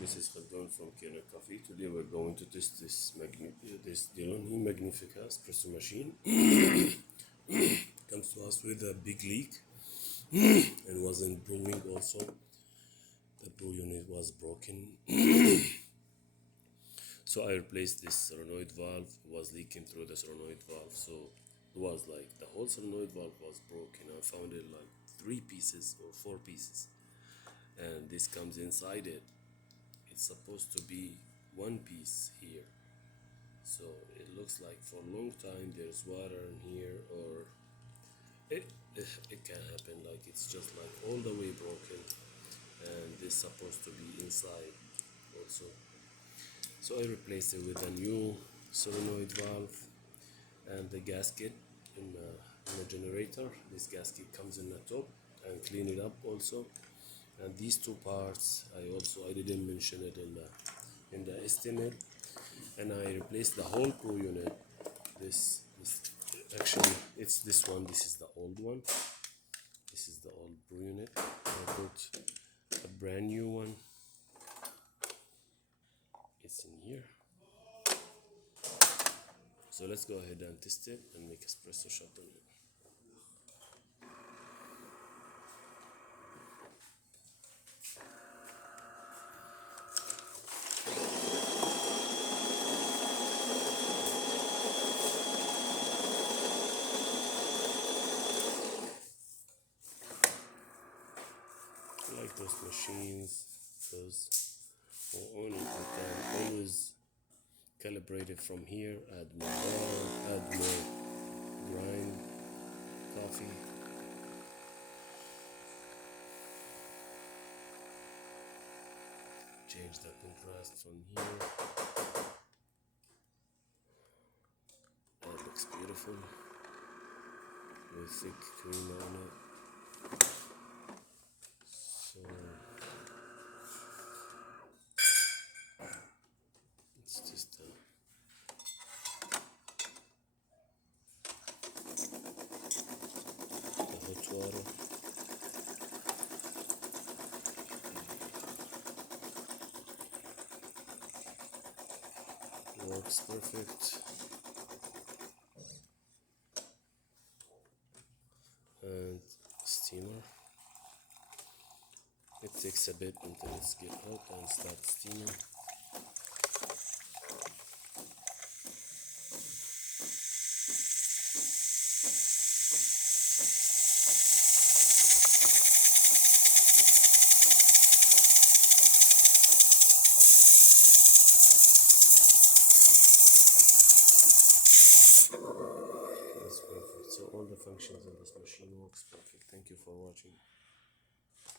this is Khaldun from Kanen Coffee. Today we're going to test this DeLonghi Magnifica espresso machine. Comes to us with a big leak and wasn't brewing also. The brew unit was broken. So I replaced this solenoid valve. It was leaking through the solenoid valve, so it was like the whole solenoid valve was broken. I found it like 3 pieces or 4 pieces, and this comes inside it. It's supposed to be 1 piece here, so it looks like for a long time there's water in here, or it can happen like it's just like all the way broken, and this supposed to be inside also. So I replaced it with a new solenoid valve and the gasket in the generator. This gasket comes in the top, and clean it up also. And these 2 parts I didn't mention it in the estimate. And I replaced the whole brew unit. This actually it's this one. This is the old one. This is the old brew unit. I put a brand new one. It's in here. So let's go ahead and test it and make espresso shot on it. I like those machines, because for owning you can always calibrate it from here, add more water, add more grind coffee. Change the contrast from here. That looks beautiful with thick cream on it. So it's just the hot water. Works perfect. And steamer. It takes a bit until it's get hot and start steaming. That's perfect. So all the functions of this machine works perfect. Thank you for watching.